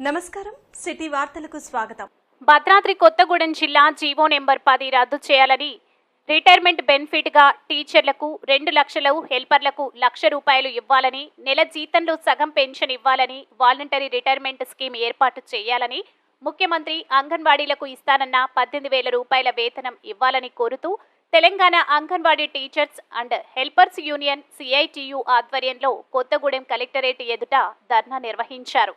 నమస్కారం. సిటీ వార్తలకు స్వాగతం. భద్రాద్రి కొత్తగూడెం జిల్లా జీవో నెంబర్ పది రద్దు చేయాలని రిటైర్మెంట్ బెనిఫిట్గా టీచర్లకు రెండు లక్షలు హెల్పర్లకు లక్ష రూపాయలు ఇవ్వాలని నెల జీతంలో సగం పెన్షన్ ఇవ్వాలని వాలంటరీ రిటైర్మెంట్ స్కీమ్ ఏర్పాటు చేయాలని ముఖ్యమంత్రి అంగన్వాడీలకు ఇస్తానన్న పద్దెనిమిది వేల రూపాయల వేతనం ఇవ్వాలని కోరుతూ Telangana anganwadi teachers and helpers union CITU ఆధ్వర్యంలో కొత్తగూడెం కలెక్టరేట్ ఎదుట ధర్నా నిర్వహించారు.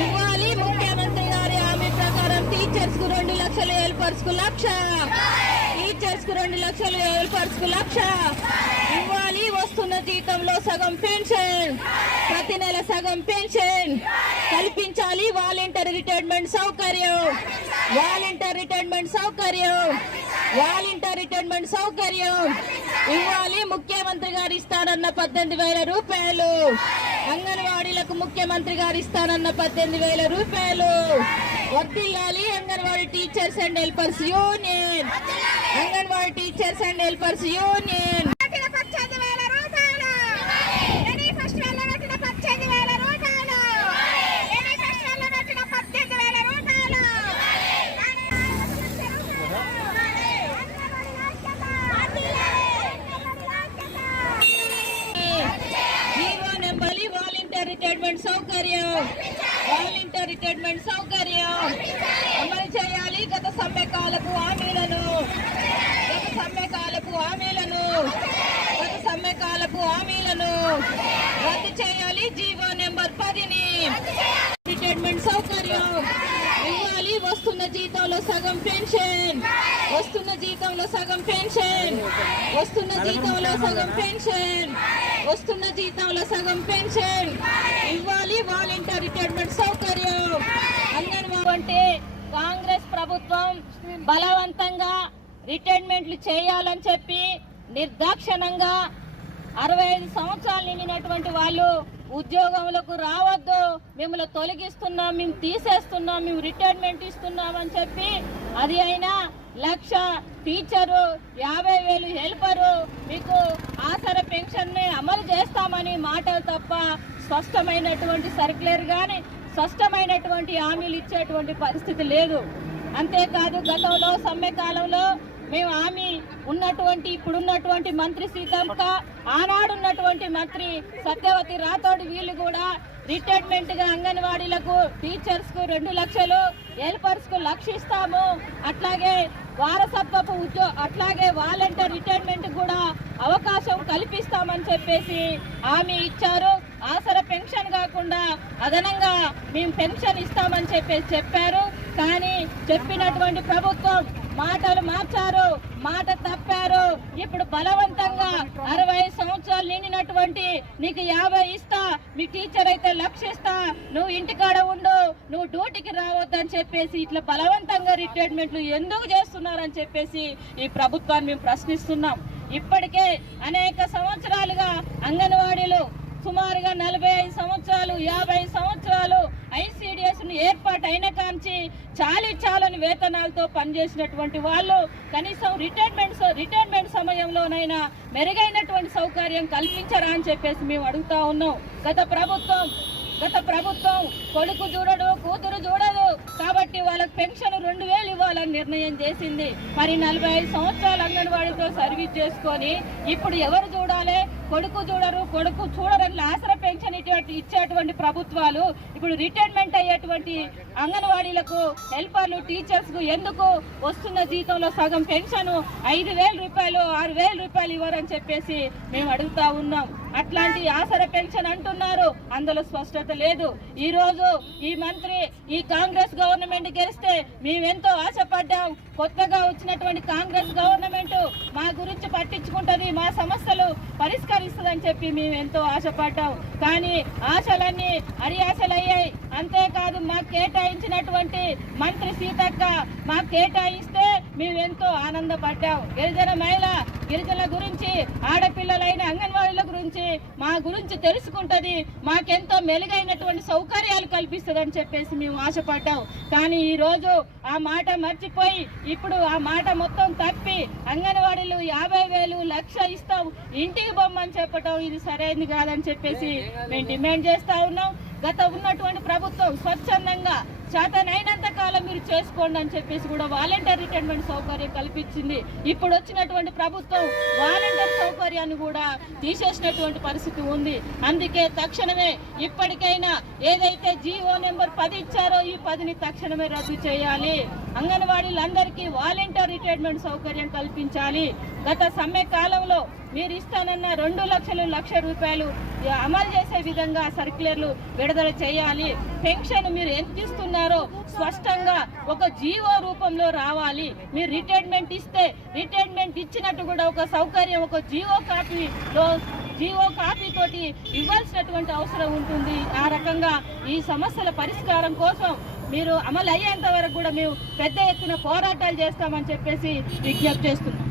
ఇవ్వాలి ముఖ్యమంత్రి గారి హామీ ప్రకారం టీచర్స్కు రెండు లక్షలు హెల్పర్స్ లక్ష. టీచర్స్కు రెండు లక్షలు హెల్పర్స్ లక్ష. సగం పెన్షన్. ప్రతి నెల సగం పెన్షన్. కల్పించాలి వాలంటీర్ రిటైర్మెంట్ సౌకర్యం. వాలంటీర్ రిటైర్మెంట్ సౌకర్యం. వాలంటీర్ రిటైర్మెంట్ సౌకర్యం. ఇవ్వాలి ముఖ్యమంత్రి గారు ఇస్తానన్న పద్దెనిమిది వేల రూపాయలు. అంగన్వాడీలకు ముఖ్యమంత్రి గారు ఇస్తానన్న పద్దెనిమిది వేల రూపాయలు. వర్తిల్లాలి anganwadi teachers and helpers union. Anganwadi teachers and helpers union పెట్టిన పద్దెనిమిది వేల రూపాయలు మేనిఫెస్టోలో పెట్టిన పద్దెనిమిది వేల రూపాయలు మేనిఫెస్టోలో పెట్టిన పద్దెనిమిది వేల రూపాయలు జీవో నెంబర్ వాలంటీర్ రిటైర్మెంట్ సౌకర్యం. వాలంటీర్ రిటైర్మెంట్ సౌకర్యం. అమలు చేయాలి. గత సమ్మెకాలకు హామీలను. గత సమ్మెకాలకు హామీలను. గత సమ్మెకాలకు హామీలను రద్దు చేయాలి. GO number పదిని. రిటైర్మెంట్ సౌకర్యం. ఇవ్వాలి. వస్తున్న జీతంలో సగం పెన్షన్. వస్తున్న జీతంలో సగం పెన్షన్. వస్తున్న జీతంలో సగం పెన్షన్. వస్తున్న జీతంలో సగం పెన్షన్. ఇవ్వాలి వాలంటీర్ రిటైర్మెంట్ సౌకర్యం. అంగన్వాడీ అంటే కాంగ్రెస్ ప్రభుత్వం బలవంతంగా రిటైర్మెంట్లు చేయాలని చెప్పి నిర్దాక్షణంగా అరవై ఐదు సంవత్సరాలు నిండినటువంటి వాళ్ళు ఉద్యోగములకు రావద్దు. మిమ్మల్ని తొలగిస్తున్నాం మేము తీసేస్తున్నాం మేము రిటైర్మెంట్ ఇస్తున్నాం అని చెప్పి అది అయినా లక్ష టీచరు యాభై వేలు హెల్పరు మీకు ఆసర పెన్షన్ అమలు చేస్తామని మాటలు తప్ప స్పష్టమైనటువంటి సర్క్యులర్ కానీ స్పష్టమైనటువంటి హామీలు ఇచ్చేటువంటి పరిస్థితి లేదు. అంతేకాదు గతంలో సమ్మె కాలంలో మేము ఆమె ఉన్నటువంటి ఇప్పుడున్నటువంటి మంత్రి సీతక్క ఆనాడున్నటువంటి మంత్రి సత్యవతి రాథోడ్ వీళ్ళు కూడా రిటైర్మెంట్గా అంగన్వాడీలకు టీచర్స్కు రెండు లక్షలు హెల్పర్స్కు లక్ష ఇస్తాము. అట్లాగే వారసత్వపు ఉద్యో అట్లాగే వాలంటీర్ రిటైర్మెంట్ కూడా అవకాశం కల్పిస్తామని చెప్పేసి హామీ ఇచ్చారు. ఆసర పెన్షన్ కాకుండా అదనంగా మేము పెన్షన్ ఇస్తామని చెప్పేసి చెప్పారు. కానీ చెప్పినటువంటి ప్రభుత్వం మాటలు మార్చారు మాట తప్పారు. ఇప్పుడు బలవంతంగా అరవై సంవత్సరాలు నిండినటువంటి నీకు యాభై ఇస్తా మీ టీచర్ అయితే లక్షిస్తా నువ్వు ఇంటికాడ ఉండు నువ్వు డ్యూటీకి రావద్దని చెప్పేసి ఇట్లా బలవంతంగా రిటైర్మెంట్లు ఎందుకు చేస్తున్నారని చెప్పేసి ఈ ప్రభుత్వాన్ని మేము ప్రశ్నిస్తున్నాం. ఇప్పటికే అనేక సంవత్సరాలుగా అంగన్వాడీలు సుమారుగా నలభై ఐదు సంవత్సరాలు యాభై సంవత్సరాలు ఐసిడిఎస్ ఏర్పాటు అయిన కాంచి చాలి చాలని వేతనాలతో పనిచేసినటువంటి వాళ్ళు కనీసం రిటైర్మెంట్ రిటైర్మెంట్ సమయంలోనైనా మెరుగైనటువంటి సౌకర్యం కల్పించరా అని చెప్పేసి మేము అడుగుతా ఉన్నాం. గత ప్రభుత్వం గత ప్రభుత్వం కొడుకు చూడడు కూతురు చూడదు. కాబట్టి వాళ్ళకి పెన్షన్ రెండు వేలు ఇవ్వాలని నిర్ణయం చేసింది. మరి నలభై ఐదు సంవత్సరాలు అంగన్వాడీతో సర్వీస్ చేసుకొని ఇప్పుడు ఎవరు కొడుకు చూడరు కొడుకు చూడరని ఆసరా పెన్షన్ ఇటువంటి ఇచ్చేటువంటి ప్రభుత్వాలు ఇప్పుడు రిటైర్మెంట్ అయ్యేటువంటి అంగన్వాడీలకు హెల్పర్లు టీచర్స్కు ఎందుకు వస్తున్న జీతంలో సగం పెన్షన్ ఐదు వేల రూపాయలు ఆరు రూపాయలు ఇవ్వరని చెప్పేసి మేము అడుగుతా ఉన్నాం. అట్లాంటి ఆసర పెన్షన్ అంటున్నారు. అందులో స్పష్టత లేదు. ఈ రోజు ఈ మంత్రి ఈ కాంగ్రెస్ గవర్నమెంట్ గెలిస్తే మేమెంతో ఆశపడ్డాం. కొత్తగా వచ్చినటువంటి కాంగ్రెస్ గవర్నమెంట్ మా గురించి పట్టించుకుంటది మా సమస్యలు పరిష్కరిస్తుందని చెప్పి మేము ఎంతో ఆశపడ్డాం. కానీ ఆశలన్నీ అడియాశలయ్యాయి అంతేకాదు మాకు కేటాయించినటువంటి మంత్రి సీతక్క మాకు కేటాయిస్తే మేమెంతో ఆనందపడ్డాం. గిరిజన మహిళ గిరిజనుల గురించి ఆడపిల్లలైన అంగన్వాడీల గురించి మా గురించి తెలుసుకుంటుంది. మాకెంతో మెలుగైనటువంటి సౌకర్యాలు కల్పిస్తుందని చెప్పేసి మేము ఆశపడ్డాం. కానీ ఈరోజు ఆ మాట మర్చిపోయి ఇప్పుడు ఆ మాట మొత్తం తప్పి అంగన్వాడీలు యాభై వేలు లక్ష ఇస్తాం ఇంటికి బొమ్మని చెప్పటం ఇది సరైనది కాదని చెప్పేసి మేము డిమాండ్ చేస్తా ఉన్నాం. గత ఉన్నటువంటి ప్రభుత్వం స్వచ్ఛందంగా చేతనైనంత కాలం మీరు చేసుకోండి అని చెప్పేసి కూడా వాలంటీర్ రిటైర్మెంట్ సౌకర్యం కల్పించింది. ఇప్పుడు వచ్చినటువంటి ప్రభుత్వం వాలంటీర్ సౌకర్యాన్ని కూడా తీసేసినటువంటి పరిస్థితి ఉంది. అందుకే తక్షణమే ఇప్పటికైనా ఏదైతే జీవో నెంబర్ పది ఇచ్చారో ఈ పదిని తక్షణమే రద్దు చేయాలి. అంగన్వాడీలందరికీ వాలంటీర్ రిటైర్మెంట్ సౌకర్యం కల్పించాలి. గత సమ్మె కాలంలో మీరు ఇస్తానన్న రెండు లక్షలు లక్ష రూపాయలు అమలు చేసే విధంగా సర్క్యులర్లు విడుదల చేయాలి. పెన్షన్ మీరు ఎంత ఇస్తున్నారో స్పష్టంగా ఒక జీవో రూపంలో రావాలి. మీరు రిటైర్మెంట్ ఇస్తే రిటైర్మెంట్ ఇచ్చినట్టు కూడా ఒక సౌకర్యం ఒక జీవో కాపీలో జీవో కాపీ తోటి ఇవ్వాల్సినటువంటి అవసరం ఉంటుంది. ఆ రకంగా ఈ సమస్యల పరిష్కారం కోసం మీరు అమలు అయ్యేంత వరకు కూడా మేము పెద్ద ఎత్తున పోరాటాలు చేస్తామని చెప్పేసి విజ్ఞప్తి చేస్తున్నాం.